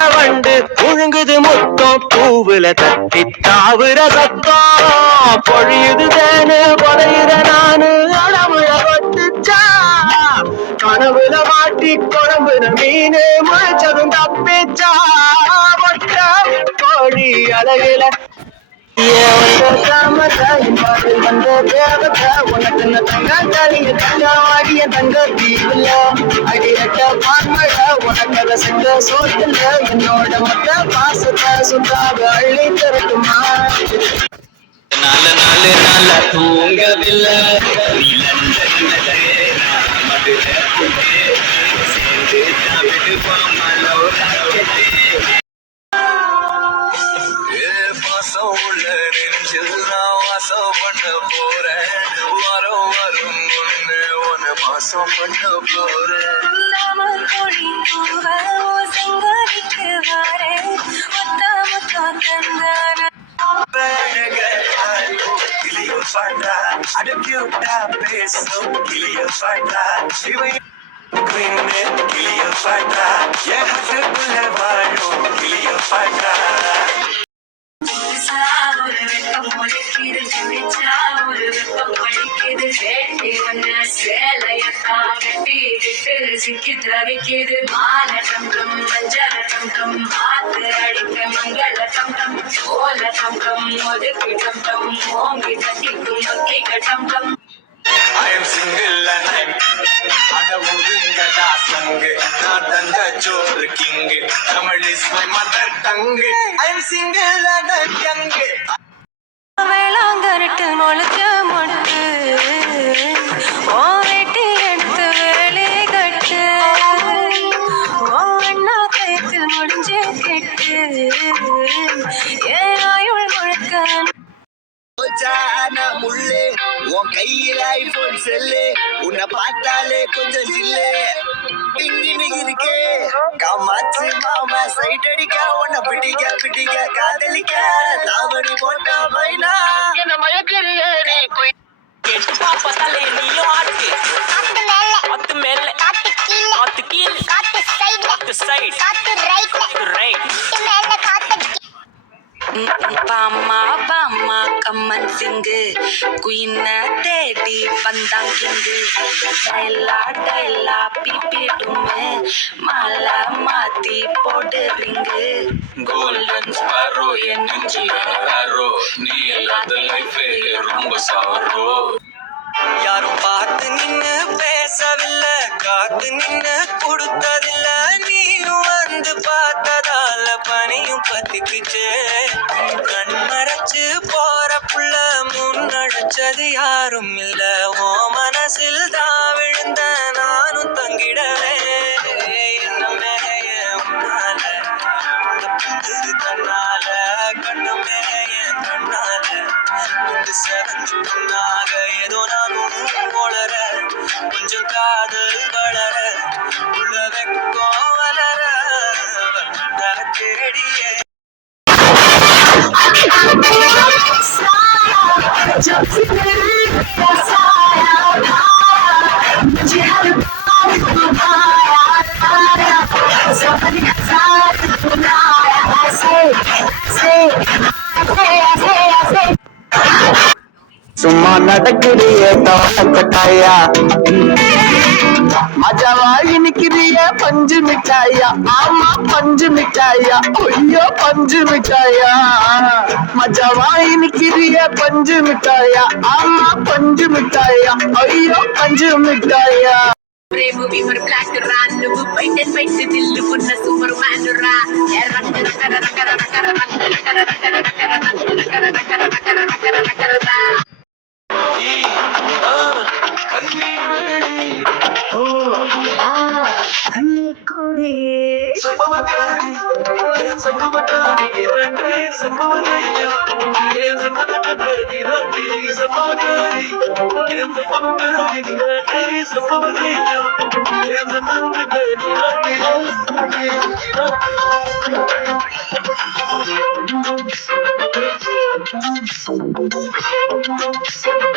வண்டு புழுங்குது முத்தம் பூவுல தட்டி தாவுற சத்தம் பொழியுது தேனு பொழையுற நானு அளவுல கொட்டுச்சா கனவுல மாட்டி குழம்புற மீனு முளைச்சதும் தப்பிச்சா ஒட்ட கோழி அழகுல வந்த தேவத்தை உனக்கு தங்காளிய தங்காடிய தங்க தீவுல அடியட்ட பான்மழ உனக்கு செஞ்ச சோத்துல என்னோட மொத்த பாசத்தை சுத்தாக அள்ளி திறக்குமா நாலு நாலு நாள தூங்கவில்லை வாசம் பண்ண போறேன் வரும் வரும் ஒண்ணு ஒன்னு மாசம் பண்ண போறேன் அடக்கிட்டா பேசும் கிளிய பாட்டா கிளிய பாட்டா என் ஹட்டுக்குள்ள வாழும் கிளிய பாட்டா ஒரு வெப்பம் ஒழிக்குது ஜெயிச்சா ஒரு வெப்பம் ஒழிக்குது வேண்டி வந்த சேலையக்கா வெட்டி விட்டு சிக்கி தவிக்குது மாலட்டம் டம் மஞ்சளட்டம் டம் மாத்து அடிக்க மங்களட்டம் டம் ஓலட்டம் டம் ஒதுக்கி டம் டம் ஓங்கி தட்டிக்கும் ஒத்தி கட்டம் டம் I am single and I'm அடவுதுங்கடா சங்கு நான் தந்த சோறு king Tamil is my mother tongue I am single and I'm young வேளாங்கரட்டு முளைச்ச மொட்டு ஓ வெட்டி எடுத்து வேலை கட்டு ஓ அண்ணா கயத்தில் முடிஞ்சு கெட்டு ஏன் ஆயுள் முழுக்க முள்ளே உன் கையில் ஐபோன் செல்லு உன்னை பார்த்தாலே கொஞ்சம் ஜில்லே பிங்கினு இருக்கே காமாச்சு மாமா சைட் அடிக்க உன்னை பிடிக்க பிடிக்க காதலிக்க தாவணி போட்ட மைனா என்ன மயக்கிறிய நீ எட்டு பாப்பா தலை நீயும் ஆட்டு காத்து மேல காத்து மேல காத்து கீழ காத்து கீழ காத்து சைடு காத்து ரைட் ரைட் மேல காத்து பாமா பாமா கம்மன் சிங்கு குயின தேடி வந்தான் கிங்கு டைலா டைலா பிபிடுமே மாலா மாத்தி போடுறீங்க கோல்டன் ஸ்பாரோ என் நெஞ்சில் யாரோ நீ இல்லாத லைஃபே ரொம்ப சாரோ யாரும் பார்த்து நின்னு பேசவில்லை காத்து நின்னு கொடுத்ததில்ல நீயும் வந்து பார்த்ததால பனியும் பத்திக்குச்சே கண் மறைச்சு போற புள்ள முன்னடிச்சது யாரும் இல்ல ஓ மனசில் தான் விழுந்த நானும் தங்கிடவே என்ன மேய உன்னால தன்னால கண்ணு மேய கண்ணால செவந்து புண்ணாக ஏதோ நானும் வளர கொஞ்சம் காதல் வளர உள்ள வெக்கம் வளர தேடியே சும்மா நடக்கிறிய கட்டாயா மஜாவாய் நிக்கிறிய பஞ்சு மிட்டாயா ஆமா பஞ்சு மிட்டாயா ஐயோ பஞ்சு மிட்டாயா மஜாவாய் நிக்கிறிய பஞ்சு மிட்டாயா ஆமா பஞ்சு மிட்டாயா ஐயோ பஞ்சு மிட்டாயா ప్రేమ వివర్ బ్లాక్ రా నువ్వు బయట బయట దిల్లు ఉన్న సూపర్ మ్యాన్ రా Thank you.